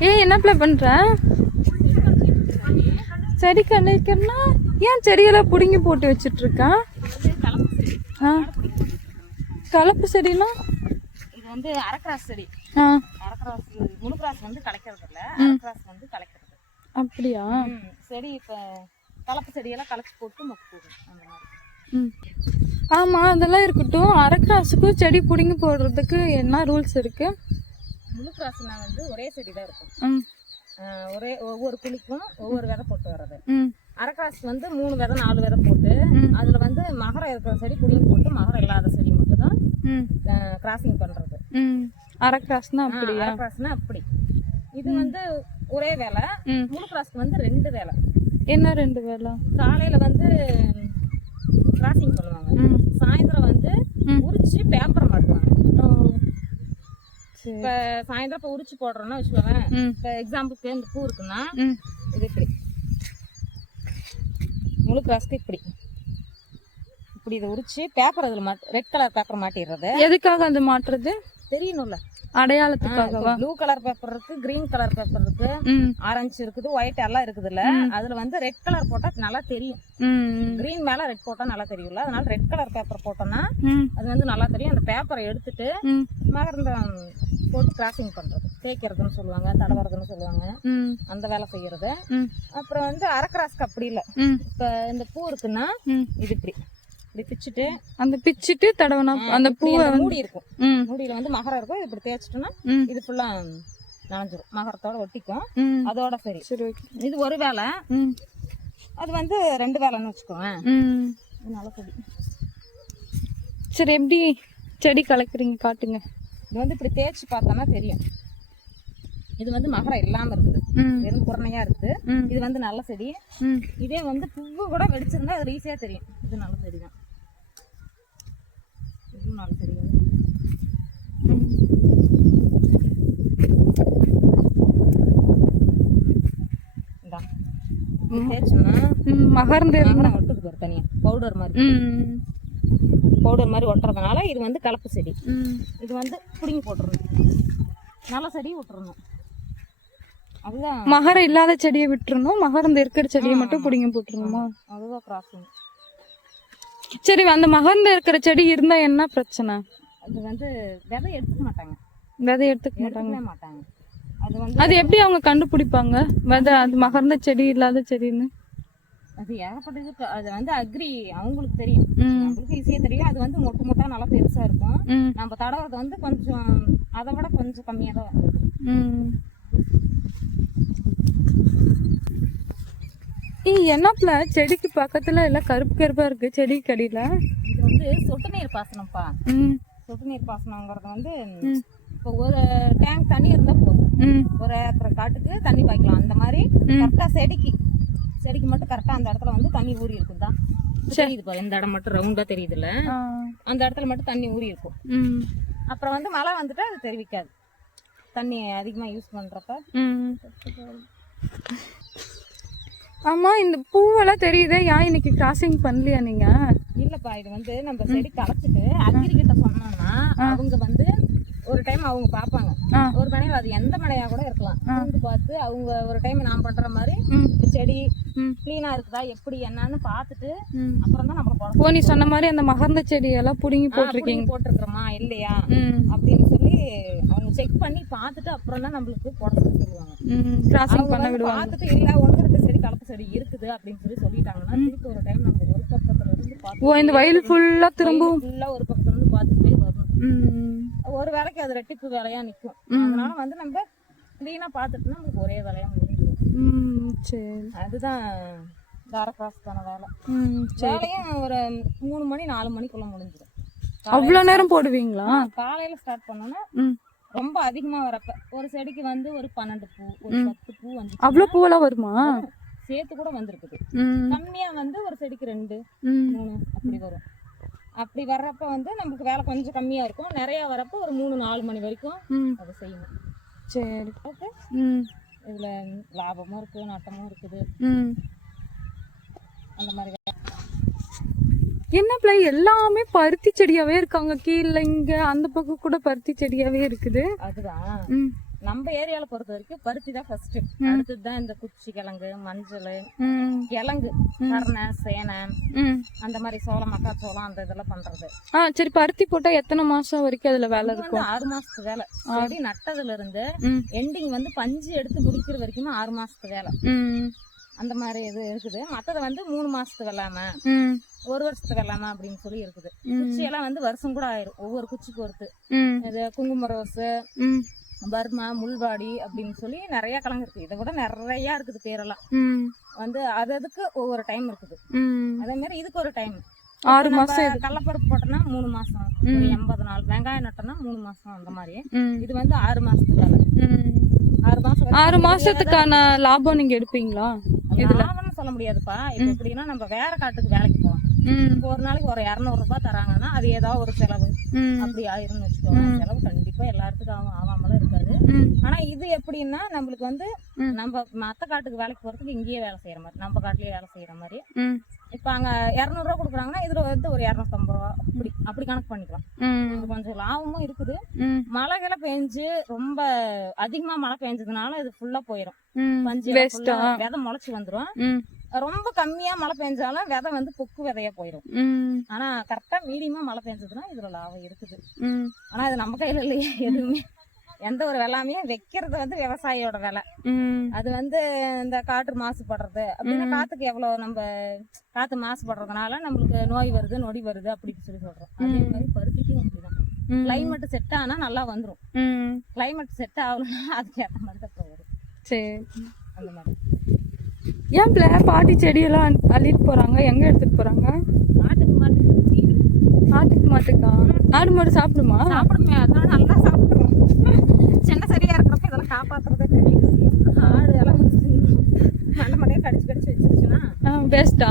ஏய் என்னப்ல பண்ற? செடி கண்டிக்கிறனா ஏன் செடியெல்லாம் பிடுங்கி போட்டு வச்சிட்டு இருக்கான் ஆ. கலப்பு செடினா? இது வந்து அரக்கிராஸ் செடி. ஆ. அரக்கிராஸ் முழு கிராஸ் வந்து கலைக்கிறது இல்ல. அரக்கிராஸ் வந்து கலைக்கிறது. அப்படியா? செடி இப்ப கலப்பு செடியெல்லாம் கலைச்சு போட்டு மொக்கு போடும் அந்த மாதிரி. ம். ஆமா அதெல்லாம் இருக்கட்டும். அரக்காசுக்கும் செடி பிடுங்கி போடுறதுக்கு என்ன ரூல்ஸ் இருக்கு? முழு கிராஸ்னா வந்து ஒரே செடி தான் இருக்கும் ஒரே ஒவ்வொரு குழிக்கும் ஒவ்வொரு விதை போட்டு வர்றது. ம். அரக்கிராஸ் வந்து மூணு விதை நாலு விதை போட்டு அதுல வந்து மகரம் இருக்கிற செடி புடிங்கி போட்டு மகரம் இல்லாத செடி மட்டும் தான் கிராசிங் பண்றது. ம். அரக்காசுனா அப்படியா? அரக்கிராஸ்னா அப்படி. இது வந்து ஒரே வேலை. முழு கிராஸ்க்கு வந்து ரெண்டு வேலை. என்ன ரெண்டு வேலை? காலையில வந்து கிராசிங் பண்ணுவாங்க. சாயந்தரம் வந்து. உரிச்சு பேப்பர் இப்ப சாயந்தரம் இப்ப உரிச்சு போடுறோம்னா வச்சுக்கோவேன் ம். இப்ப எக்ஸாம்பிளுக்கு இந்த பூ இருக்குன்னா இது இப்படி. முழு கிராஸ்க்கு இப்படி. இப்படி இதை உரிச்சு பேப்பர் அதில் மாட்டு ரெட் கலர் பேப்பர் மாட்டிடுறது. எதுக்காக அது மாட்டுறது? தெரியணும்ல. அடையாளத்துக்காகவா? ப்ளூ கலர் பேப்பர் இருக்கு கிரீன் கலர் பேப்பர் இருக்கு ஆரஞ்சு இருக்குது ஒயிட் எல்லாம் இருக்குதுல்ல. அதுல வந்து ரெட் கலர் போட்டா நல்லா தெரியும். கிரீன் மேல ரெட் போட்டா நல்லா தெரியும்ல. அதனால ரெட் கலர் பேப்பர் போட்டோம்னா அது வந்து நல்லா தெரியும். அந்த பேப்பரை எடுத்துட்டு ம். மகர்ந்தம் போட்டு கிராசிங் பண்றது. தேய்க்கிறதுன்னு சொல்லுவாங்க தடவறதுன்னு சொல்லுவாங்க. ம். அந்த வேலை செய்யறது. ம். அப்புறம் வந்து அரக்கிராஸ்க்கு அப்படி இல்லை. ம். இப்போ இந்த பூ இருக்குன்னா ம். இது இப்படி. இப்படி பிச்சுட்டு அந்த பிச்சிட்டு தடவனா அந்த பூவை மூடி இருக்கும். ம். மூடியில வந்து மகரம் இருக்கும். இது இப்படி தேய்ச்சிட்டோம்னா இது ஃபுல்லா நனைஞ்சிரும். மகரத்தோட ஒட்டிக்கும். அதோட சரி. இது ஒரு வேலை. ம். அது வந்து ரெண்டு வேலைன்னு வச்சுக்கோங்க சரி எப்படி செடி கலக்குறீங்க? காட்டுங்க. இது வந்து இப்படி தேய்ச்சி பார்த்தோம்னா தெரியும். இது வந்து மகரம் இல்லாம இருக்குது. வெறும் குறணையா இருக்குது இது வந்து நல்ல செடி. இதே வந்து பூவு கூட வெடிச்சிருந்தா அது ஈஸியா தெரியும். இது நல்ல செடி தான். இதுவும் நல்ல செடி தேய்ச்சோம்னா மகர்ந்து ஒட்டுக்கு பாரு தனியா. பவுடர் மாதிரி பவுடர் மாதிரி ஒட்டுறதுனால இது வந்து கலப்பு செடி. இது வந்து பிடுங்கி போட்டுறணும். நல்ல செடி விட்டுறணும். அதுதான். மகரம் இல்லாத செடியை விட்டுறணும். மகர்ந்து இருக்கிற செடியை மட்டும் பிடிங்க போட்டுருணுமா அதுதான் கிராசிங் சரி அந்த மகர்ந்து இருக்கிற செடி இருந்தா என்ன பிரச்சனை? அது வந்து விதை எடுத்துக்க மாட்டாங்க. விதை எடுத்துக்க மாட்டாங்க. மாட்டாங்க. அது வந்து அது எப்படி அவங்க கண்டுபிடிப்பாங்க? விதை அது மகர்ந்த செடி இல்லாத செடின்னு? அது ஏகப்பட்டது. அது வந்து அக்ரி அவங்களுக்கு தெரியும். ம். நம்மளுக்கு ஈஸியாக தெரியும். அது வந்து மொட்டு மொட்டா நல்லா பெருசா இருக்கும். நம்ம தடவுறது வந்து கொஞ்சம் அதை விட கொஞ்சம் கம்மியாக தான் என்னப்ல செடிக்கு பக்கத்துல எல்லாம் கருப்பு கருப்பா இருக்கு. செடிக்கு அடியில. இது வந்து சொட்டு நீர் பாசனம்ப்பா. சொட்டு நீர் பாசனங்கிறது வந்து இப்போ ஒரு டேங்க் தண்ணி இருந்தால் போதும். ஒரு ஏக்கர் காட்டுக்கு தண்ணி பாய்க்கலாம். அந்த மாதிரி கரெக்டாக செடிக்கு செடிக்கு மட்டும் கரெக்டாக அந்த இடத்துல வந்து தண்ணி ஊறி இருக்கும் தான் தெரியுது பாரு இந்த இடம் மட்டும் ரவுண்டாக தெரியுதுல்ல? அந்த இடத்துல மட்டும் தண்ணி ஊறி இருக்கும். அப்புறம் வந்து மழை வந்துட்டா அது தெரிவிக்காது. தண்ணி அதிகமாக யூஸ் பண்ணுறப்ப ம். ஆமா இந்த பூவெல்லாம் தெரியுதே ஏன் இன்னைக்கு கிராசிங் பண்ணலையா நீங்க? இல்லப்பா இது வந்து நம்ம செடி களைச்சிட்டு அக்ரி கிட்ட சொன்னோம்னா அவங்க வந்து ஒரு டைம் அவங்க பார்ப்பாங்க. ஒரு மனையில் அது எந்த மனையா கூட இருக்கலாம். வந்து பார்த்து அவங்க ஒரு டைம் நான் பண்ற மாதிரி செடி க்ளீனா இருக்குதா எப்படி என்னன்னு பார்த்துட்டு அப்புறம் தான் நம்மள போட ஓ நீ சொன்ன மாதிரி அந்த மகர்ந்த செடியெல்லாம் புடுங்கி போட்டிருக்கீங்க. போட்டிருக்கிறோமா இல்லையா? அப்படின்னு சொல்லி அவங்க செக் பண்ணி பார்த்துட்டு அப்புறம் தான் நம்மளுக்கு போட சொல்லி சொல்லுவாங்க கிராசிங் பண்ண விடுவாங்க பார்த்துட்டு இல்ல ஒன்று ரெண்டு செடி கலப்பு செடி இருக்குது அப்படின்னு சொல்லி சொல்லிட்டாங்கன்னா திருப்பி ஒரு டைம் நம்ம ஒரு பக்கத்துல இருந்து பார்த்து ஓ இந்த வயல் ஃபுல்லா திரும்பவும் ஃபுல்லா ஒரு பக்கத்துல இருந்து பார்த்துட்டே வரணும். ம். ஒரு வேலைக்கு அது ரெட்டிப்பு வேலையா நிக்கும். அதனால வந்து நம்ம கிளீனா பார்த்துட்டோம்னா நமக்கு ஒரே வேலையா முடிஞ்சிடும். சரி. அதுதான் தாரகாசுக்கான வேலை. வேலையும் ஒரு மூணு மணி நாலு மணிக்குள்ள முடிஞ்சிடும். அவ்வளோ நேரம் போடுவீங்களா? காலையில ஸ்டார்ட் பண்ணோம்னா ம். ரொம்ப அதிகமா வரப்ப ஒரு செடிக்கு வந்து ஒரு பன்னெண்டு பூ ஒரு பத்து பூ வந்து அவ்வளோ பூவெல்லாம் வருமா? சேர்த்து கூட வந்திருக்குது. கம்மியா வந்து ஒரு செடிக்கு ரெண்டு மூணு அப்படி வரும். அப்படி வர்றப்ப வந்து நமக்கு வேலை கொஞ்சம் கம்மியா இருக்கும். நிறைய வரப்ப ஒரு மூணு நாலு மணி வரைக்கும் அதை செய்யணும். சரி. ஓகே? இதுல லாபமும் இருக்கு நட்டமும் இருக்குது. அந்த மாதிரி. என்ன பிள்ளை? எல்லாமே பருத்தி செடியாவே இருக்காங்க. கீழே இங்க அந்த பக்கம் கூட பருத்தி செடியாவே இருக்குது. அதுதான். நம்ம ஏரியால பொறுத்த வரைக்கும் பருத்தி தான் ஃபர்ஸ்ட் அடுத்தது தான் இந்த குச்சி கிழங்கு மஞ்சள் கிழங்கு கரணை சேனை அந்த மாதிரி சோளம் மக்காச்சோளம் அந்த இதெல்லாம் பண்றது. ஆ சரி பருத்தி போட்டா எத்தனை மாசம் வரைக்கும் அதுல வேலை இருக்கும்? ஆறு மாசத்து வேலை. செடி நட்டதுல இருந்து எண்டிங் வந்து பஞ்சு எடுத்து முடிக்கிற வரைக்கும் ஆறு மாசத்து வேலை. அந்த மாதிரி இது இருக்குது. மத்தது வந்து மூணு மாசத்து வெள்ளாம ஒரு வருஷத்துக்கு வெள்ளாம அப்படின்னு சொல்லி இருக்குது. குச்சி எல்லாம் வந்து வருஷம் கூட ஆயிரும். ஒவ்வொரு குச்சி பொறுத்து இது குங்கும ரோஸ் பர்மா முள்வாடி அப்படின்னு சொல்லி நிறைய கிழங்கு இருக்கு இதை விட நிறைய இருக்குது பேரெல்லாம். வந்து அது அதுக்கு ஒவ்வொரு டைம் இருக்குது. அதே மாதிரி இதுக்கு ஒரு டைம் ஆறு மாசம் கடலப்பருப்பு போட்டோம்னா மூணு மாசம். எண்பது நாள். வெங்காயம் நட்டோம்னா மூணு மாசம் அந்த மாதிரி. இது வந்து ஆறு மாசத்துக்கு ஆறு மாசம் ஆறு மாசத்துக்கான லாபம் நீங்க எடுப்பீங்களா? லாபம்னு சொல்ல முடியாதுப்பா. இப்ப எப்படின்னா நம்ம வேற காட்டுக்கு வேலைக்கு போவோம் இப்போ ஒரு நாளைக்கு ஒரு இரநூறு ரூபாய் தராங்கன்னா அது ஏதாவது ஒரு செலவு. அப்படி ஆயிரும்னு வச்சுக்கோங்க. செலவு கண்டிப்பா எல்லாத்துக்கும் ஆகும் ஆகாமலாம் இருக்காது. ஆனா இது எப்படின்னா நம்மளுக்கு வந்து. நம்ம மத்த காட்டுக்கு வேலைக்கு போறதுக்கு இங்கேயே வேலை செய்யற மாதிரி நம்ம காட்டுலயே வேலை செய்யற மாதிரி. இப்ப அங்க இரநூறுவா கொடுக்குறாங்கன்னா இதுல வந்து ஒரு இரநூத்தம்பது ரூபா அப்படி அப்படி கணக்கு பண்ணிக்கலாம். கொஞ்சம் லாபமும் இருக்குது. ம். மழைகளை பெஞ்சு ரொம்ப அதிகமா மழை பெஞ்சதுனால இது ஃபுல்லா போயிடும் பஞ்சு விதை முளைச்சு வந்துரும். ம். ரொம்ப கம்மியா மழை பெஞ்சாலும் விதை வந்து பொக்கு விதையா போயிடும் ஆனா கரெக்டா மீடியமா மழை பெஞ்சதுன்னா இதுல லாபம் இருக்குது. ஆனா அது நம்ம கையில இல்லையே எதுவுமே. எந்த ஒரு வெள்ளாமையும் வைக்கிறது வந்து விவசாயியோட வேலை. அது வந்து இந்த காற்று மாசுபடுறது. அப்படின்னா காத்துக்கு எவ்வளவு நம்ம காத்து மாசுபடுறதுனால நம்மளுக்கு நோய் வருது நொடி வருது அப்படின்னு சொல்லி சொல்றோம். அதே மாதிரி பருத்திக்கும் அப்படிதான். கிளைமேட் செட் ஆனா நல்லா வந்துரும். ம். கிளைமேட் செட் ஆகலன்னா அதுக்கு ஏற்ற மாதிரி தான் வரும் சரி. ஏன் பிள்ளை பாட்டி செடியெல்லாம் அள்ளி- அள்ளிட்டு போறாங்க. எங்க எடுத்துட்டு போறாங்க? மாட்டுக்கு மாட்டுக்கு ஆட்டுக்கு மாட்டுக்கா? ஆடு மாடு சாப்பிடுமா? சாப்பிடுமே. அதான் நல்லா சாப்பிடுவோம். சின்ன சரியா இருக்கிறப்ப இதெல்லாம் காப்பாத்துறதே பெரிய ஆடு எல்லாம் மண்டை மண்டையை கடிச்சு கடிச்சு வச்சிருச்சுன்னா பெஸ்டா